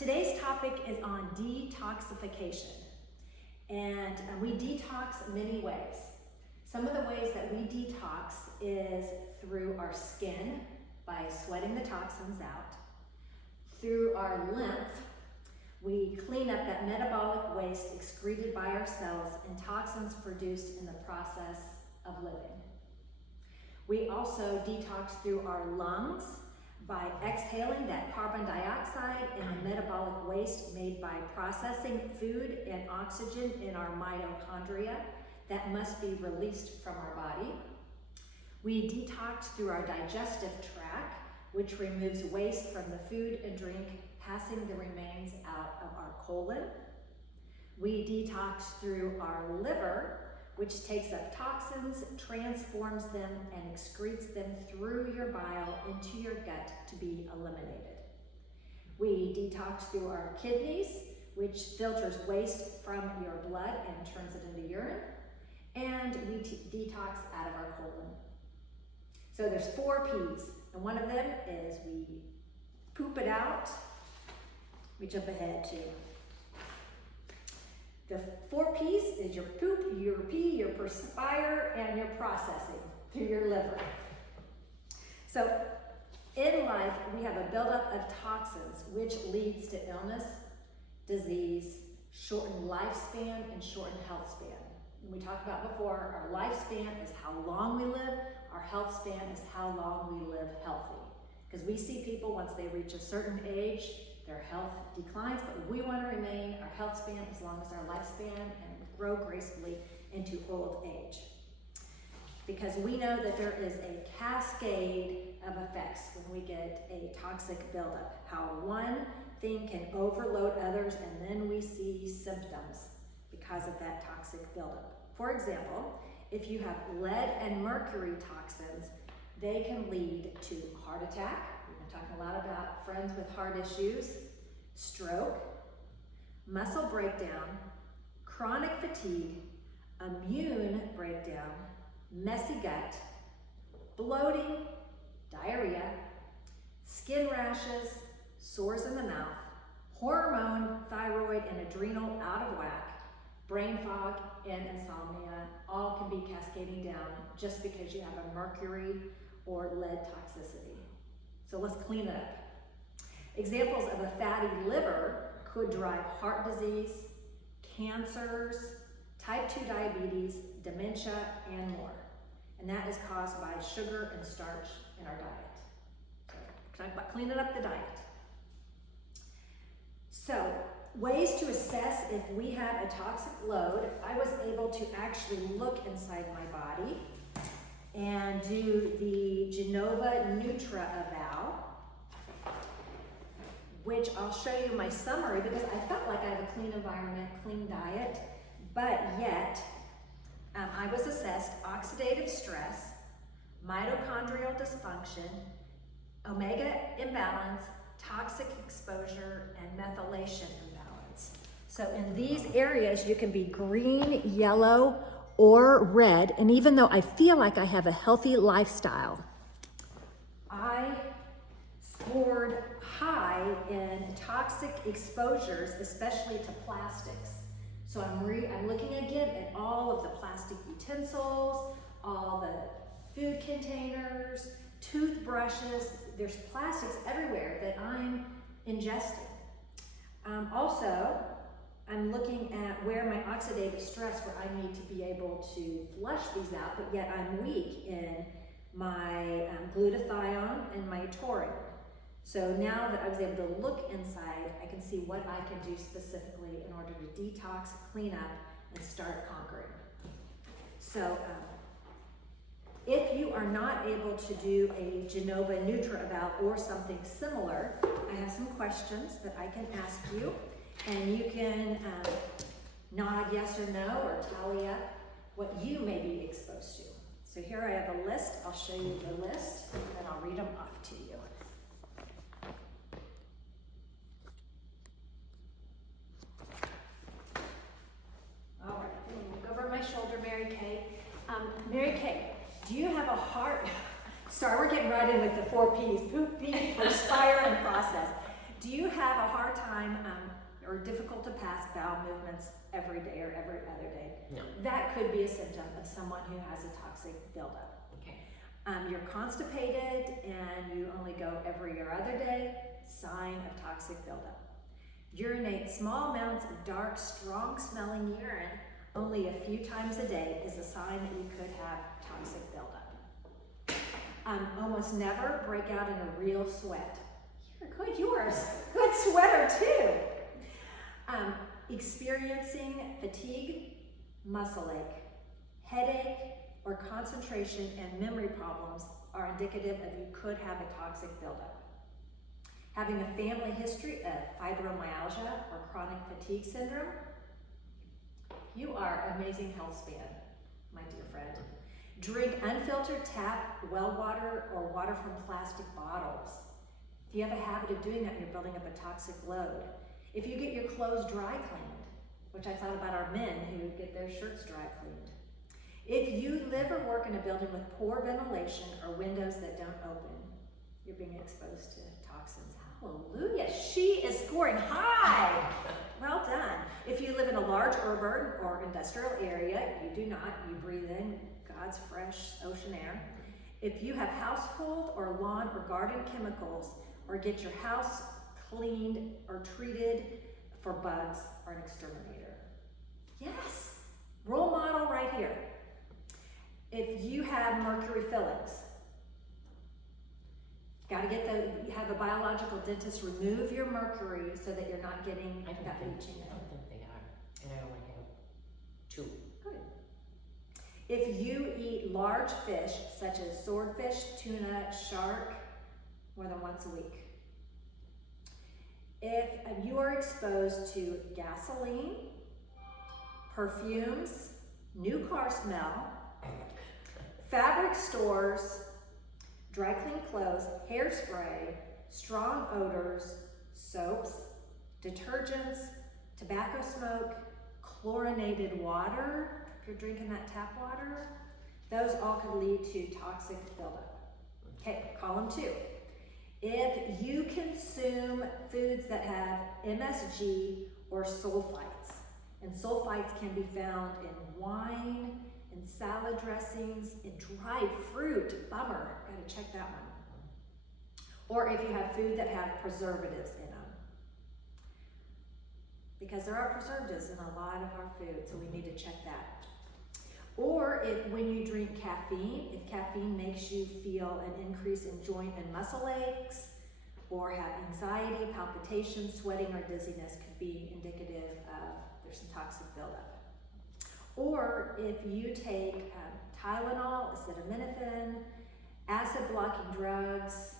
Today's topic is on detoxification. And we detox many ways. Some of the ways that we detox is through our skin, by sweating the toxins out. Through our lymph, we clean up that metabolic waste excreted by our cells and toxins produced in the process of living. We also detox through our lungs by exhaling that carbon dioxide and the metabolic waste made by processing food and oxygen in our mitochondria that must be released from our body. We detox through our digestive tract, which removes waste from the food and drink, passing the remains out of our colon. We detox through our liver, which takes up toxins, transforms them, and excretes them through your bile into your gut to be eliminated. We detox through our kidneys, which filters waste from your blood and turns it into urine. And we detox out of our colon. So there's 4 P's, and one of them is we poop it out. We jump ahead to the 4 P's is your poop, your pee, your perspire, and your processing through your liver. So in life, we have a buildup of toxins, which leads to illness, disease, shortened lifespan, and shortened health span. And we talked about before, our lifespan is how long we live, our health span is how long we live healthy. Because we see people, once they reach a certain age, their health declines, but we want to remain our health span as long as our lifespan and grow gracefully into old age. Because we know that there is a cascade of effects when we get a toxic buildup. How one thing can overload others, and then we see symptoms because of that toxic buildup. For example, if you have lead and mercury toxins, they can lead to heart attack. We've been talking a lot about friends with heart issues, stroke, muscle breakdown, chronic fatigue, immune breakdown, messy gut, bloating, diarrhea, skin rashes, sores in the mouth, hormone, thyroid, and adrenal out of whack, brain fog, and insomnia all can be cascading down just because you have a mercury or lead toxicity. So let's clean it up. Examples of a fatty liver could drive heart disease, cancers, type 2 diabetes, dementia, and more. And that is caused by sugar and starch in our diet. So talk about cleaning up the diet. So, ways to assess if we have a toxic load. I was able to actually look inside my body and do the Genova Nutra eval, which I'll show you my summary because I felt like I have a clean environment, clean diet, but yet I was assessed oxidative stress, mitochondrial dysfunction, omega imbalance, toxic exposure, and methylation imbalance. So in these areas, you can be green, yellow, or red, and even though I feel like I have a healthy lifestyle, I scored high in toxic exposures, especially to plastics. So I'm looking again at all of the plastic utensils, all the food containers, toothbrushes. There's plastics everywhere that I'm ingesting. Also, I'm looking at where my oxidative stress, where I need to be able to flush these out, but yet I'm weak in my glutathione and my taurine. So now that I was able to look inside, I can see what I can do specifically in order to detox, clean up, and start conquering. So if you are not able to do a Genova Nutra eval or something similar, I have some questions that I can ask you, and you can nod yes or no or tally up what you may be exposed to. So here I have a list. I'll show you the list, and I'll read them off to you. All right, look over my shoulder, Mary Kay. Mary Kay, do you have a heart? Sorry, we're getting right in with the 4 P's, poop, pee, perspire, and process. Do you have a hard time or difficult to pass bowel movements every day or every other day? No. That could be a symptom of someone who has a toxic buildup. Okay. You're constipated and you only go every other day, sign of toxic buildup. Urinate small amounts of dark, strong smelling urine only a few times a day is a sign that you could have toxic buildup. Almost never break out in a real sweat. You're good, yours. Good sweater too. Experiencing fatigue, muscle ache, headache, or concentration and memory problems are indicative of you could have a toxic buildup. Having a family history of fibromyalgia or chronic fatigue syndrome, you are amazing health span, my dear friend. Drink unfiltered tap well water or water from plastic bottles. If you have a habit of doing that, you're building up a toxic load. If you get your clothes dry cleaned, which I thought about our men who get their shirts dry cleaned. If you live or work in a building with poor ventilation or windows that don't open, you're being exposed to toxins. Hallelujah, she is scoring high. Well done. If you live in a large urban or industrial area, you do not, you breathe in God's fresh ocean air. If you have household or lawn or garden chemicals, or get your house cleaned or treated for bugs, or an exterminator. Yes, role model right here. If you have mercury fillings, got to have a biological dentist remove your mercury so that you're not getting that leaching. I don't think they are, and I only have 2. Good. If you eat large fish, such as swordfish, tuna, shark, more than once a week. If you are exposed to gasoline, perfumes, new car smell, fabric stores, dry clean clothes, hairspray, strong odors, soaps, detergents, tobacco smoke, chlorinated water, if you're drinking that tap water, those all could lead to toxic buildup. Okay, column 2. If you consume foods that have MSG or sulfites, and sulfites can be found in wine, in salad dressings, in dried fruit, bummer, gotta check that one. Or if you have food that have preservatives in them. Because there are preservatives in a lot of our food, so we need to check that. Or if when you drink caffeine, if caffeine makes you feel an increase in joint and muscle aches, or have anxiety, palpitations, sweating, or dizziness, could be indicative of there's some toxic buildup. Or if you take Tylenol, acetaminophen, acid-blocking drugs,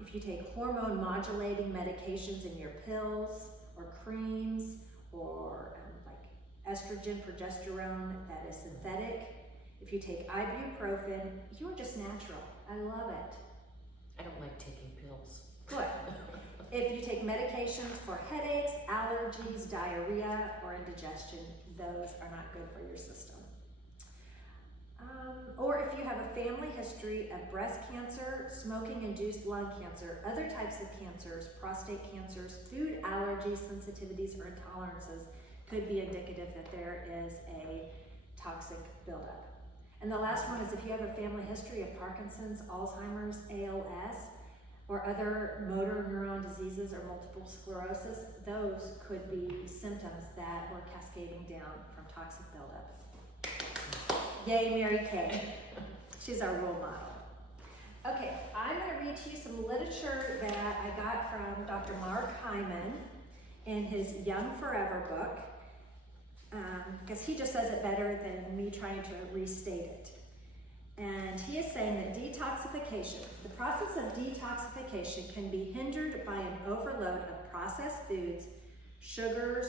if you take hormone modulating medications in your pills or creams, or estrogen, progesterone that is synthetic. If you take ibuprofen, you're just natural. I love it. I don't like taking pills. Good. If you take medications for headaches, allergies, diarrhea, or indigestion, those are not good for your system. Or if you have a family history of breast cancer, smoking-induced lung cancer, other types of cancers, prostate cancers, food allergies, sensitivities, or intolerances, could be indicative that there is a toxic buildup. And the last one is if you have a family history of Parkinson's, Alzheimer's, ALS, or other motor neuron diseases or multiple sclerosis, those could be symptoms that were cascading down from toxic buildup. Yay, Mary Kay. She's our role model. Okay, I'm going to read to you some literature that I got from Dr. Mark Hyman in his Young Forever book, because he just says it better than me trying to restate it. And he is saying that detoxification, the process of detoxification, can be hindered by an overload of processed foods, sugars,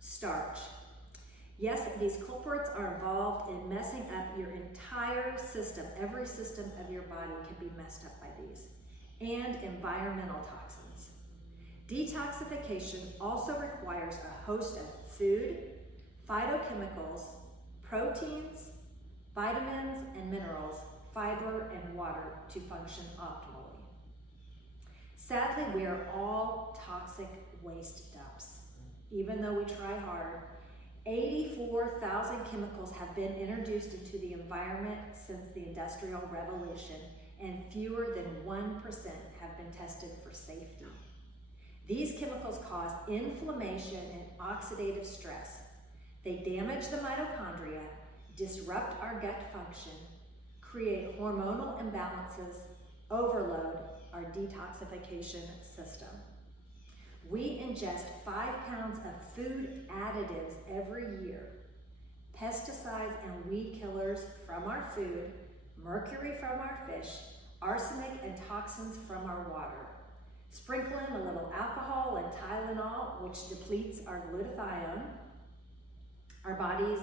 starch. Yes, these culprits are involved in messing up your entire system. Every system of your body can be messed up by these, and environmental toxins. Detoxification also requires a host of food, phytochemicals, proteins, vitamins and minerals, fiber, and water to function optimally. Sadly, we are all toxic waste dumps. Even though we try hard, 84,000 chemicals have been introduced into the environment since the Industrial Revolution, and fewer than 1% have been tested for safety. These chemicals cause inflammation and oxidative stress. They damage the mitochondria, disrupt our gut function, create hormonal imbalances, overload our detoxification system. We ingest 5 pounds of food additives every year, pesticides and weed killers from our food, mercury from our fish, arsenic and toxins from our water. Sprinkle in a little alcohol and Tylenol, which depletes our glutathione, our body's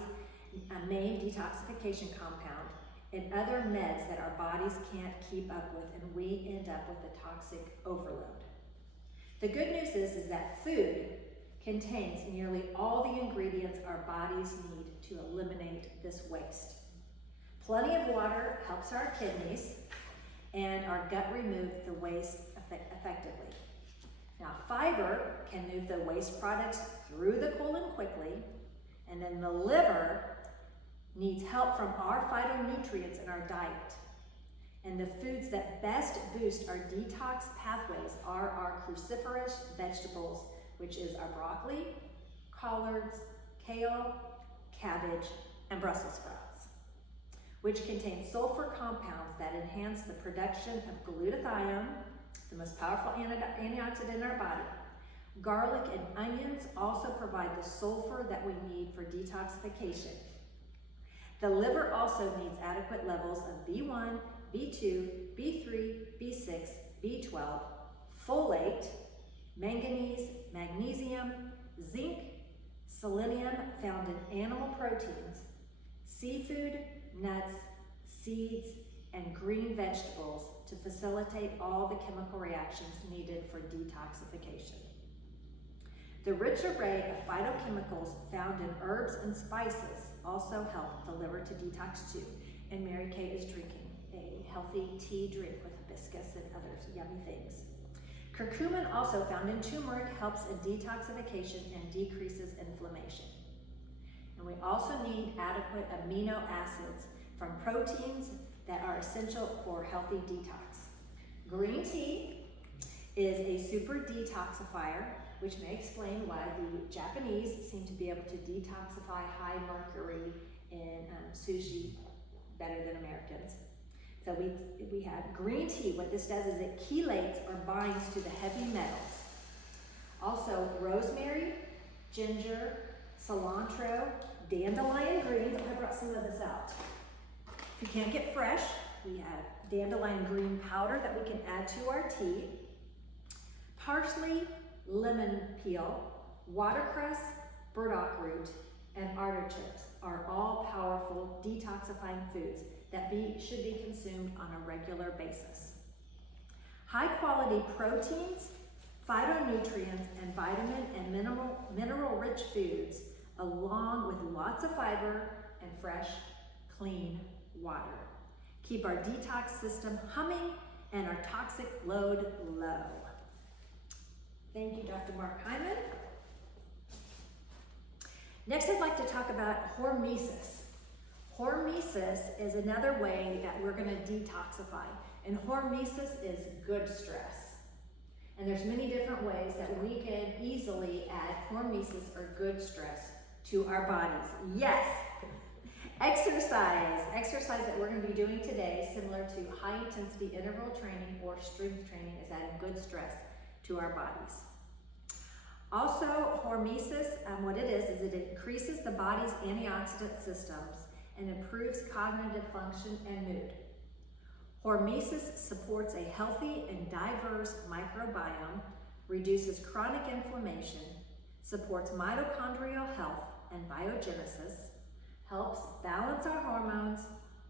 main detoxification compound, and other meds that our bodies can't keep up with, and we end up with a toxic overload. The good news is that food contains nearly all the ingredients our bodies need to eliminate this waste. Plenty of water helps our kidneys and our gut remove the waste effectively. Now, fiber can move the waste products through the colon quickly, and then the liver needs help from our phytonutrients in our diet. And the foods that best boost our detox pathways are our cruciferous vegetables, which is our broccoli, collards, kale, cabbage, and Brussels sprouts, which contain sulfur compounds that enhance the production of glutathione, the most powerful antioxidant in our body. Garlic and onions also provide the sulfur that we need for detoxification. The liver also needs adequate levels of B1, B2, B3, B6, B12, folate, manganese, magnesium, zinc, selenium found in animal proteins, seafood, nuts, seeds, and green vegetables to facilitate all the chemical reactions needed for detoxification. The rich array of phytochemicals found in herbs and spices also help the liver to detox too, and Mary Kay is drinking a healthy tea drink with hibiscus and other yummy things. Curcumin, also found in turmeric, helps in detoxification and decreases inflammation. And we also need adequate amino acids from proteins that are essential for healthy detox. Green tea is a super detoxifier, which may explain why the Japanese seem to be able to detoxify high mercury in sushi better than Americans. So we have green tea. What this does is it chelates or binds to the heavy metals. Also, rosemary, ginger, cilantro, dandelion greens. I brought some of this out. If you can't get fresh, we have dandelion green powder that we can add to our tea. Parsley, lemon peel, watercress, burdock root, and artichokes are all powerful detoxifying foods that should be consumed on a regular basis. High quality proteins, phytonutrients, and vitamin and mineral rich foods, along with lots of fiber and fresh, clean water, keep our detox system humming and our toxic load low. Thank you, Dr. Mark Hyman. Next, I'd like to talk about hormesis. Hormesis is another way that we're going to detoxify, and hormesis is good stress. And there's many different ways that we can easily add hormesis or good stress to our bodies. Yes, exercise that we're going to be doing today, similar to high intensity interval training or strength training, is adding good stress to our bodies. Also, hormesis, what it is it increases the body's antioxidant systems and improves cognitive function and mood. Hormesis supports a healthy and diverse microbiome, reduces chronic inflammation, supports mitochondrial health and biogenesis, helps balance our hormones,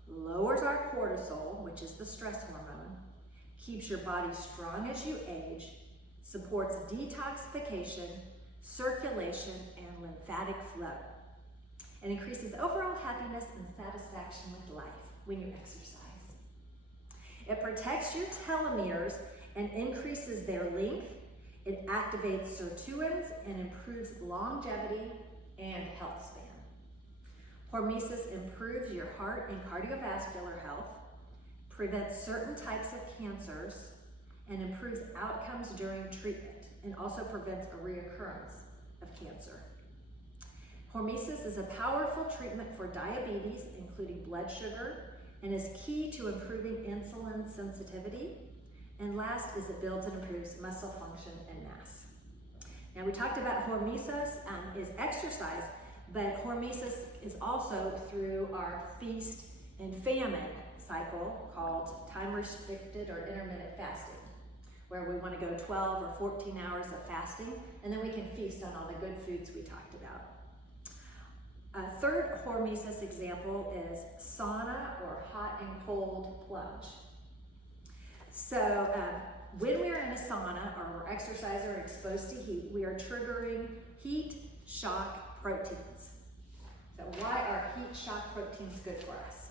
lowers our cortisol, which is the stress hormone, keeps your body strong as you age, supports detoxification, circulation, and lymphatic flow, and increases overall happiness and satisfaction with life when you exercise. It protects your telomeres and increases their length. It activates sirtuins and improves longevity and health span. Hormesis improves your heart and cardiovascular health, prevents certain types of cancers, and improves outcomes during treatment, and also prevents a reoccurrence of cancer. Hormesis is a powerful treatment for diabetes, including blood sugar, and is key to improving insulin sensitivity. And last is it builds and improves muscle function and mass. Now we talked about hormesis is exercise, but hormesis is also through our feast and famine cycle called time-restricted or intermittent fasting, where we want to go 12 or 14 hours of fasting, and then we can feast on all the good foods we talked about. A third hormesis example is sauna or hot and cold plunge. So when we are in a sauna or we're exercising or exposed to heat, we are triggering heat shock proteins. So why are heat shock proteins good for us?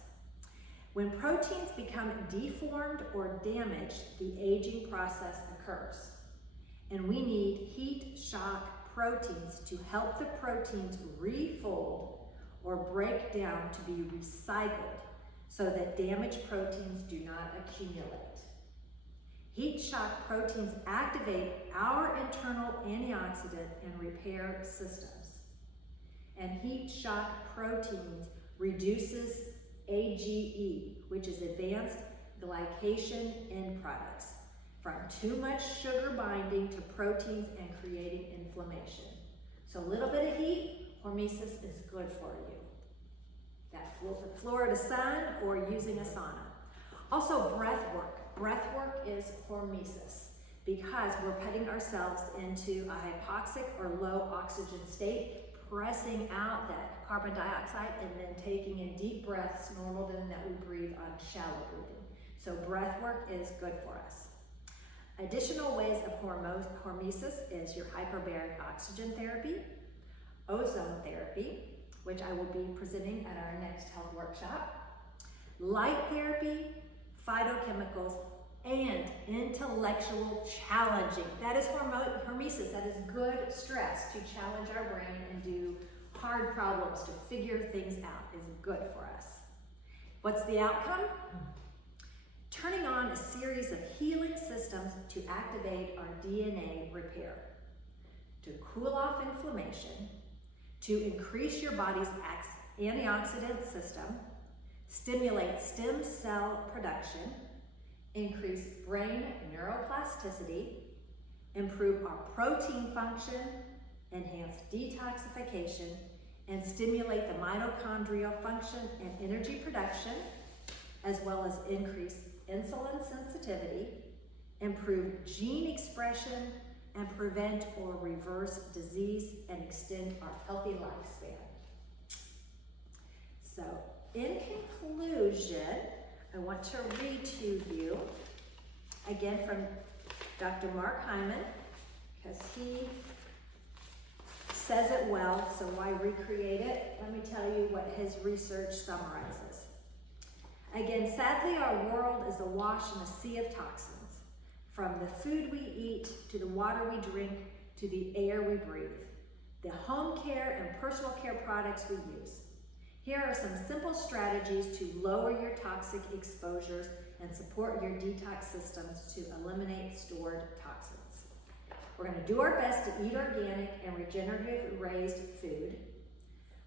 When proteins become deformed or damaged, the aging process occurs. And we need heat shock proteins to help the proteins refold or break down to be recycled so that damaged proteins do not accumulate. Heat shock proteins activate our internal antioxidant and repair systems. And heat shock proteins reduces AGE, which is advanced glycation end products, from too much sugar binding to proteins and creating inflammation. So a little bit of heat, hormesis is good for you. That Florida sun or using a sauna. Also breath work. Breath work is hormesis because we're putting ourselves into a hypoxic or low oxygen state, pressing out that carbon dioxide and then taking in deep breaths normal than that we breathe on shallow breathing. So breath work is good for us. Additional ways of hormesis is your hyperbaric oxygen therapy, ozone therapy, which I will be presenting at our next health workshop, light therapy, phytochemicals, and intellectual challenging. That is hormesis. That is good stress to challenge our brain and do hard problems, to figure things out is good for us. What's the outcome? Turning on a series of healing systems to activate our DNA repair, to cool off inflammation, to increase your body's antioxidant system, stimulate stem cell production, increase brain neuroplasticity, improve our protein function, enhance detoxification, and stimulate the mitochondrial function and energy production, as well as increase insulin sensitivity, improve gene expression, and prevent or reverse disease and extend our healthy lifespan. So, in conclusion, I want to read to you again from Dr. Mark Hyman, because he says it well, so why recreate it? Let me tell you what his research summarizes. Again, sadly, our world is awash in a sea of toxins. From the food we eat, to the water we drink, to the air we breathe, the home care and personal care products we use. Here are some simple strategies to lower your toxic exposures and support your detox systems to eliminate stored toxins. We're going to do our best to eat organic and regenerative raised food.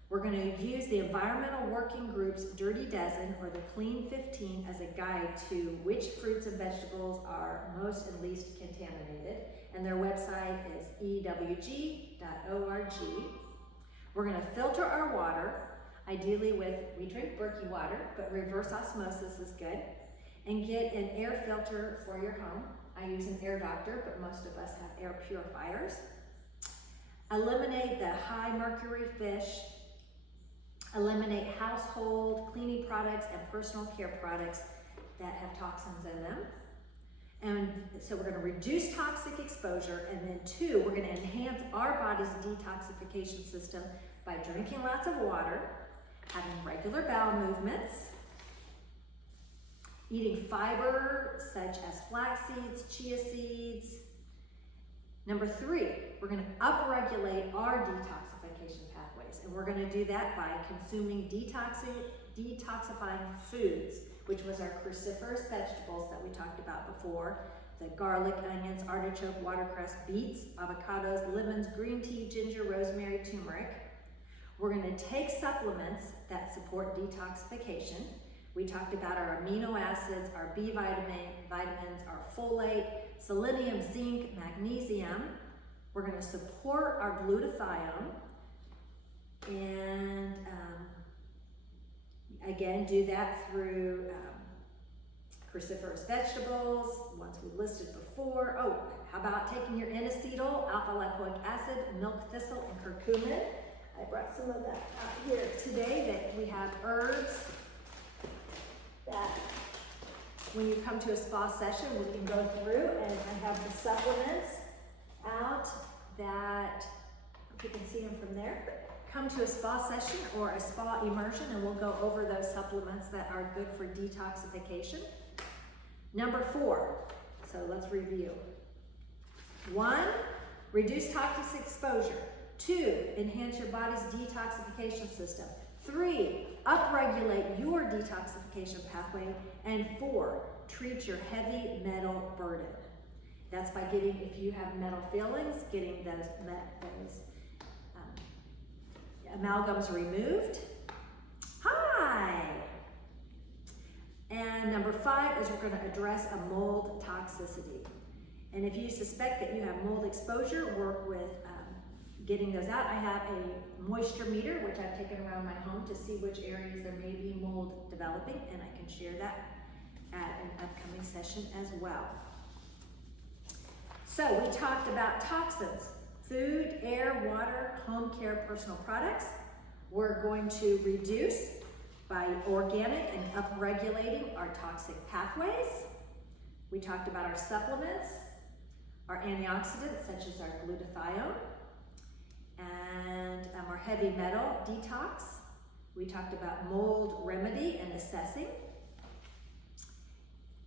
We're going to use the Environmental Working Group's Dirty Dozen or the Clean 15 as a guide to which fruits and vegetables are most and least contaminated. And their website is ewg.org. We're going to filter our water, ideally we drink Berkey water, but reverse osmosis is good. And get an air filter for your home. I use an air doctor, but most of us have air purifiers. Eliminate the high mercury fish. Eliminate household cleaning products and personal care products that have toxins in them. And so we're going to reduce toxic exposure. And then 2, we're going to enhance our body's detoxification system by drinking lots of water, having regular bowel movements, Eating fiber such as flax seeds, chia seeds. Number 3, we're going to upregulate our detoxification pathways, and we're going to do that by consuming detoxifying foods, which was our cruciferous vegetables that we talked about before, the garlic, onions, artichoke, watercress, beets, avocados, lemons, green tea, ginger, rosemary, turmeric. We're going to take supplements that support detoxification. We talked about our amino acids, our B vitamins, our folate, selenium, zinc, magnesium. We're going to support our glutathione, and again, do that through cruciferous vegetables, ones we listed before. Oh, how about taking your N-acetyl, alpha-lipoic acid, milk thistle, and curcumin? I brought some of that out here today, that we have herbs that when you come to a spa session, we can go through, and I have the supplements out that, if you can see them from there. Come to a spa session or a spa immersion, and we'll go over those supplements that are good for detoxification. Number 4, so let's review. 1, reduce toxic exposure. 2, enhance your body's detoxification system. 3, upregulate your detoxification pathway. And 4, treat your heavy metal burden. That's by getting, if you have metal fillings, getting those amalgams removed. Hi! And number 5 is we're going to address a mold toxicity. And if you suspect that you have mold exposure, work with getting those out. I have a moisture meter, which I've taken around my home to see which areas there may be mold developing, and I can share that at an upcoming session as well. So we talked about toxins, food, air, water, home care, personal products. We're going to reduce by organic and upregulating our toxic pathways. We talked about our supplements, our antioxidants such as our glutathione, and our heavy metal detox. We talked about mold remedy and assessing.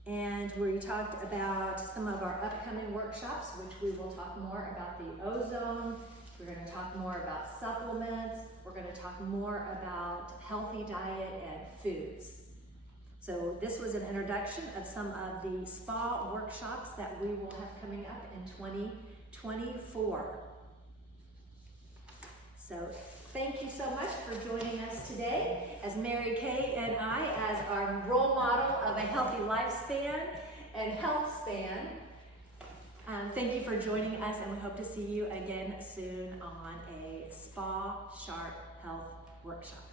And we talked about some of our upcoming workshops, which we will talk more about the ozone. We're going to talk more about supplements. We're going to talk more about healthy diet and foods. So this was an introduction of some of the spa workshops that we will have coming up in 2024. So thank you so much for joining us today as Mary Kay and I, as our role model of a healthy lifespan and health span. Thank you for joining us, and we hope to see you again soon on a Spa Sharp Health Workshop.